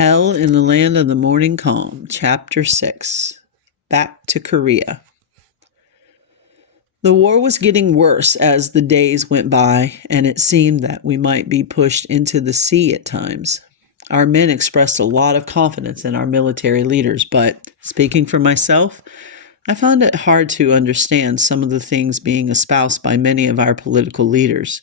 Hell in the Land of the Morning Calm, Chapter 6. Back to Korea. The war was getting worse as the days went by, and it seemed that we might be pushed into the sea at times. Our men expressed a lot of confidence in our military leaders, but speaking for myself, I found it hard to understand some of the things being espoused by many of our political leaders.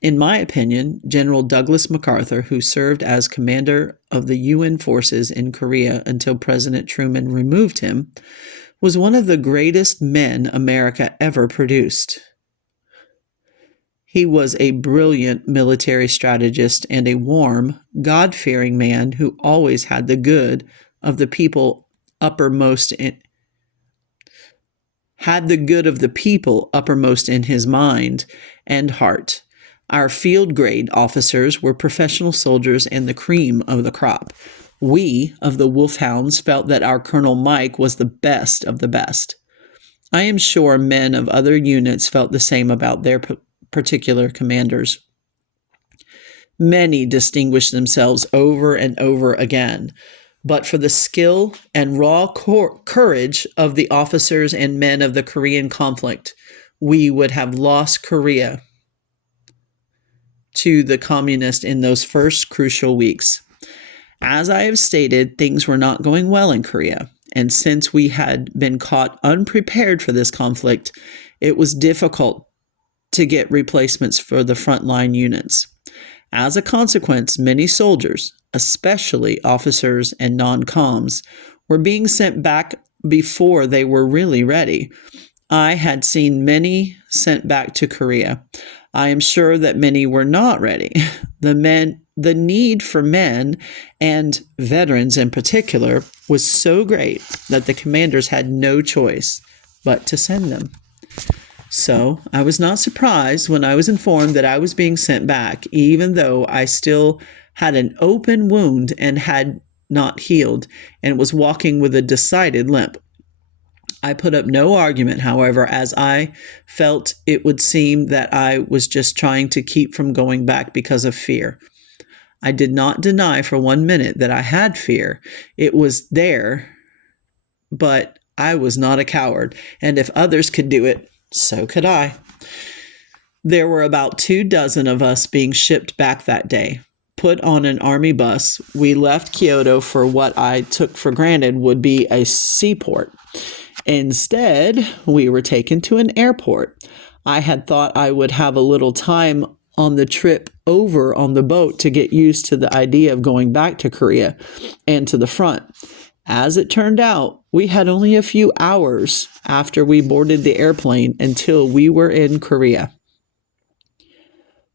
In my opinion, General Douglas MacArthur, who served as commander of the UN forces in Korea until President Truman removed him, was one of the greatest men America ever produced. He was a brilliant military strategist and a warm, God-fearing man who always had the good of the people uppermost in his mind and heart. Our field-grade officers were professional soldiers and the cream of the crop. We, of the Wolfhounds, felt that our Colonel Mike was the best of the best. I am sure men of other units felt the same about their particular commanders. Many distinguished themselves over and over again, but for the skill and raw courage of the officers and men of the Korean conflict, we would have lost Korea to the communists in those first crucial weeks. As I have stated, things were not going well in Korea, and since we had been caught unprepared for this conflict, it was difficult to get replacements for the frontline units. As a consequence, many soldiers, especially officers and non-coms, were being sent back before they were really ready. I had seen many sent back to Korea. I am sure that many were not ready. The need for men, and veterans in particular, was so great that the commanders had no choice but to send them. So I was not surprised when I was informed that I was being sent back, even though I still had an open wound and had not healed, and was walking with a decided limp. I put up no argument, however, as I felt it would seem that I was just trying to keep from going back because of fear. I did not deny for 1 minute that I had fear. It was there, but I was not a coward, and if others could do it, so could I. There were about 24 of us being shipped back that day. Put on an army bus, we left Kyoto for what I took for granted would be a seaport. Instead, we were taken to an airport. I had thought I would have a little time on the trip over on the boat to get used to the idea of going back to Korea and to the front. As it turned out, we had only a few hours after we boarded the airplane until we were in Korea.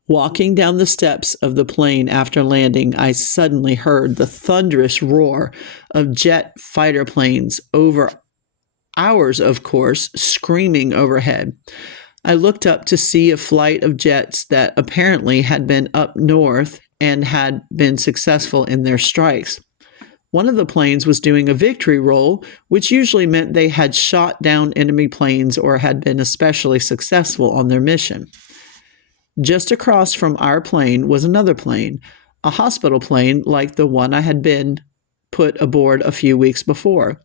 Walking down the steps of the plane after landing, I suddenly heard the thunderous roar of jet fighter planes over ours, of course, screaming overhead. I looked up to see a flight of jets that apparently had been up north and had been successful in their strikes. One of the planes was doing a victory roll, which usually meant they had shot down enemy planes or had been especially successful on their mission. Just across from our plane was another plane, a hospital plane like the one I had been put aboard a few weeks before.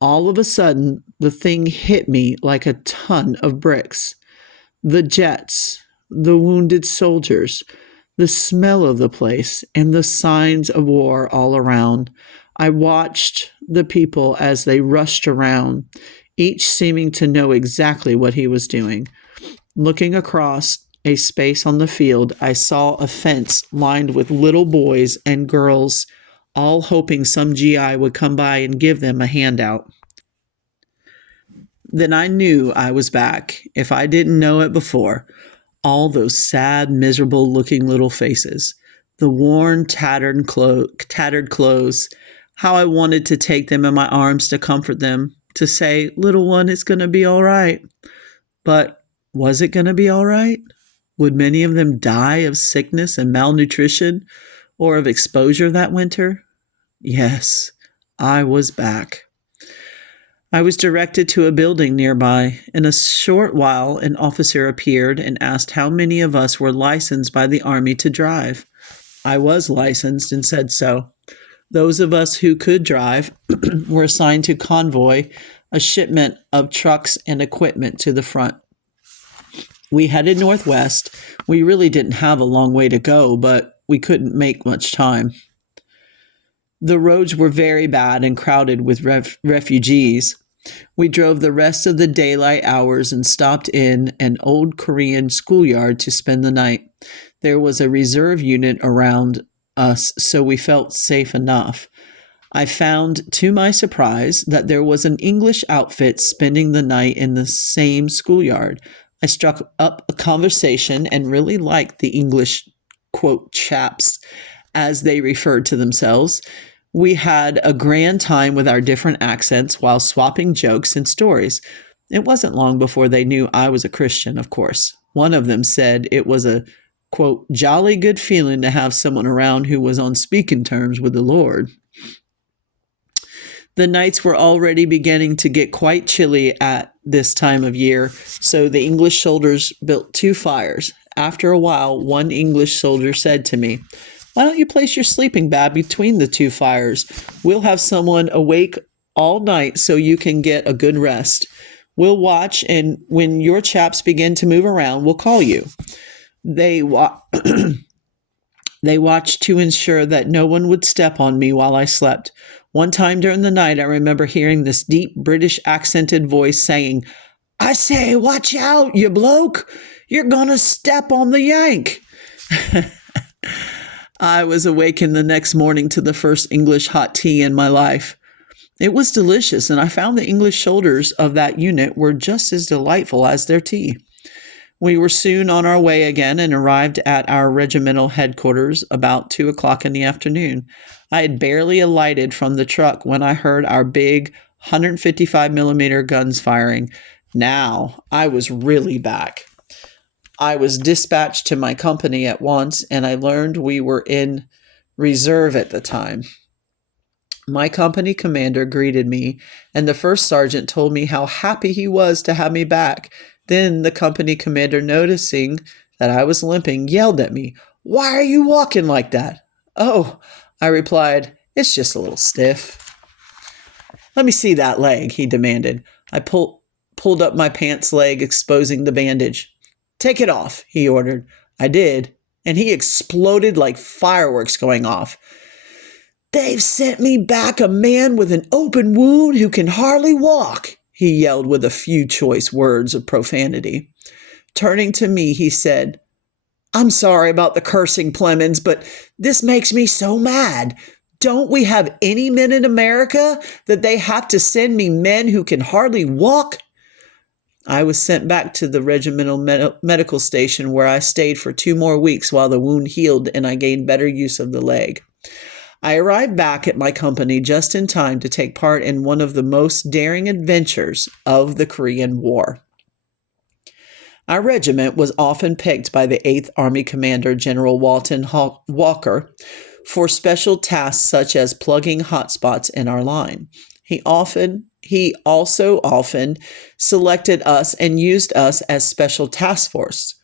All of a sudden, the thing hit me like a ton of bricks. The jets, the wounded soldiers, the smell of the place, and the signs of war all around. I watched the people as they rushed around, each seeming to know exactly what he was doing. Looking across a space on the field, I saw a fence lined with little boys and girls, all hoping some GI would come by and give them a handout. Then I knew I was back, if I didn't know it before. All those sad, miserable-looking little faces, the worn, tattered clothes, how I wanted to take them in my arms to comfort them, to say, "Little one, it's going to be all right." But was it going to be all right? Would many of them die of sickness and malnutrition or of exposure that winter? Yes, I was back. I was directed to a building nearby. In a short while, an officer appeared and asked how many of us were licensed by the Army to drive. I was licensed and said so. Those of us who could drive were assigned to convoy a shipment of trucks and equipment to the front. We headed northwest. We really didn't have a long way to go, but we couldn't make much time. The roads were very bad and crowded with refugees. We drove the rest of the daylight hours and stopped in an old Korean schoolyard to spend the night. There was a reserve unit around us, so we felt safe enough. I found, to my surprise, that there was an English outfit spending the night in the same schoolyard. I struck up a conversation and really liked the English, quote, chaps, as they referred to themselves. We had a grand time with our different accents while swapping jokes and stories. It wasn't long before they knew I was a Christian, of course. One of them said it was a, quote, jolly good feeling to have someone around who was on speaking terms with the Lord. The nights were already beginning to get quite chilly at this time of year, so the English soldiers built 2 fires. After a while, one English soldier said to me, "Why don't you place your sleeping bag between the 2 fires? We'll have someone awake all night so you can get a good rest. We'll watch, and when your chaps begin to move around, we'll call you." They watched to ensure that no one would step on me while I slept. One time during the night, I remember hearing this deep British accented voice saying, "I say, watch out, you bloke. You're gonna step on the yank." I was awakened the next morning to the first English hot tea in my life. It was delicious, and I found the English soldiers of that unit were just as delightful as their tea. We were soon on our way again and arrived at our regimental headquarters about 2 o'clock in the afternoon. I had barely alighted from the truck when I heard our big 155 millimeter guns firing. Now I was really back. I was dispatched to my company at once, and I learned we were in reserve at the time. My company commander greeted me, and the first sergeant told me how happy he was to have me back. Then the company commander, noticing that I was limping, yelled at me, "Why are you walking like that?" "Oh," I replied, "it's just a little stiff." "Let me see that leg," he demanded. I pulled up my pants leg, exposing the bandage. "Take it off," he ordered. I did, and he exploded like fireworks going off. "They've sent me back a man with an open wound who can hardly walk," he yelled with a few choice words of profanity. Turning to me, he said, "I'm sorry about the cursing, Plemmons, but this makes me so mad. Don't we have any men in America that they have to send me men who can hardly walk?" I was sent back to the regimental medical station, where I stayed for 2 more weeks while the wound healed and I gained better use of the leg. I arrived back at my company just in time to take part in one of the most daring adventures of the Korean War. Our regiment was often picked by the 8th Army Commander, General Walton Walker, for special tasks such as plugging hotspots in our line. He also often selected us and used us as special task force.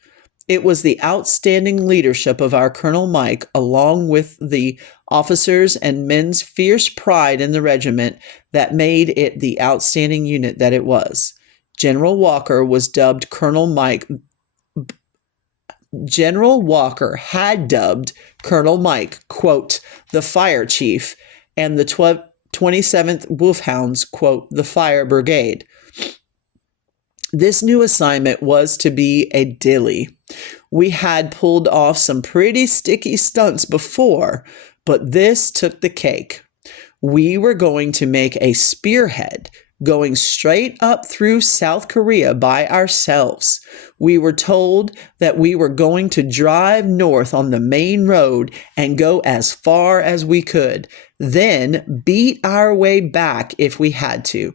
It was the outstanding leadership of our Colonel Mike, along with the officers and men's fierce pride in the regiment, that made it the outstanding unit that it was. General Walker had dubbed Colonel Mike, quote, the fire chief, and the 27th Wolfhounds, quote, the fire brigade. This new assignment was to be a dilly. We had pulled off some pretty sticky stunts before, but this took the cake. We were going to make a spearhead going straight up through South Korea by ourselves. We were told that we were going to drive north on the main road and go as far as we could, then beat our way back if we had to.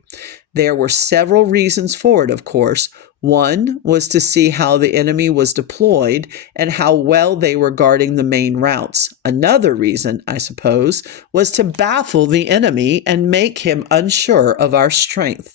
There were several reasons for it, of course. One was to see how the enemy was deployed and how well they were guarding the main routes. Another reason, I suppose, was to baffle the enemy and make him unsure of our strength.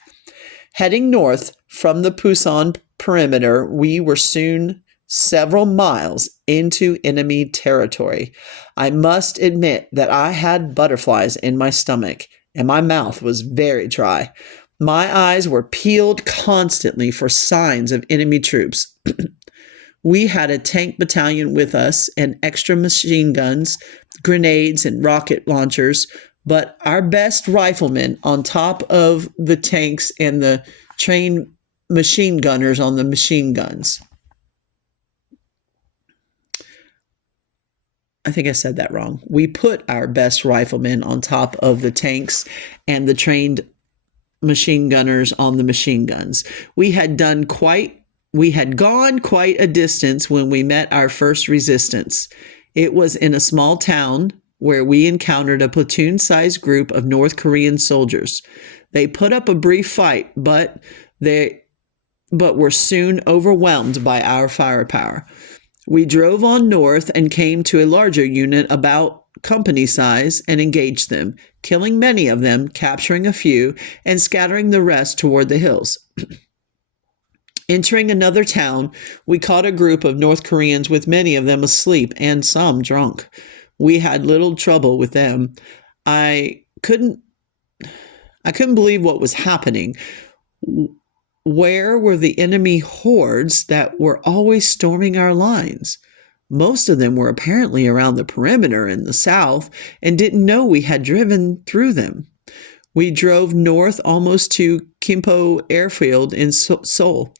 Heading north from the Pusan perimeter, we were soon several miles into enemy territory. I must admit that I had butterflies in my stomach and my mouth was very dry. My eyes were peeled constantly for signs of enemy troops. We had a tank battalion with us and extra machine guns, grenades, and rocket launchers, but our best riflemen on top of the tanks and the trained machine gunners on the machine guns. I think I said that wrong. We put our best riflemen on top of the tanks and the trained machine gunners on the machine guns. We had gone quite a distance when we met our first resistance. It was in a small town where we encountered a platoon-sized group of North Korean soldiers. They put up a brief fight, but were soon overwhelmed by our firepower. We drove on north and came to a larger unit about company size and engaged them, killing many of them, capturing a few, and scattering the rest toward the hills. Entering another town, we caught a group of North Koreans with many of them asleep and some drunk. We had little trouble with them. I couldn't believe what was happening. Where were the enemy hordes that were always storming our lines? Most of them were apparently around the perimeter in the south and didn't know we had driven through them. We drove north almost to Kimpo Airfield in Seoul.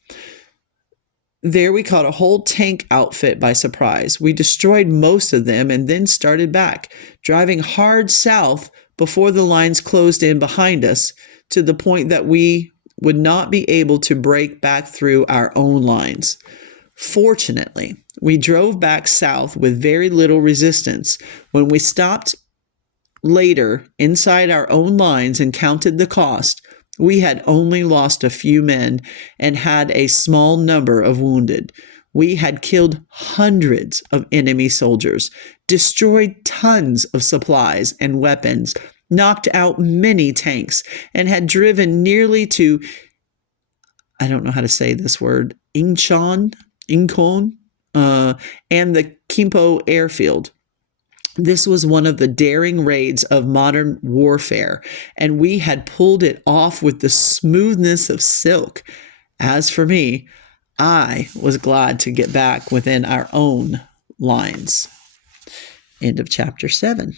There we caught a whole tank outfit by surprise. We destroyed most of them and then started back, driving hard south before the lines closed in behind us to the point that we would not be able to break back through our own lines. Fortunately, we drove back south with very little resistance. When we stopped later inside our own lines and counted the cost, we had only lost a few men and had a small number of wounded. We had killed hundreds of enemy soldiers, destroyed tons of supplies and weapons, knocked out many tanks, and had driven nearly to, I don't know how to say this word, Incheon, and the Kimpo Airfield. This was one of the daring raids of modern warfare, and we had pulled it off with the smoothness of silk. As for me, I was glad to get back within our own lines. End of chapter 7.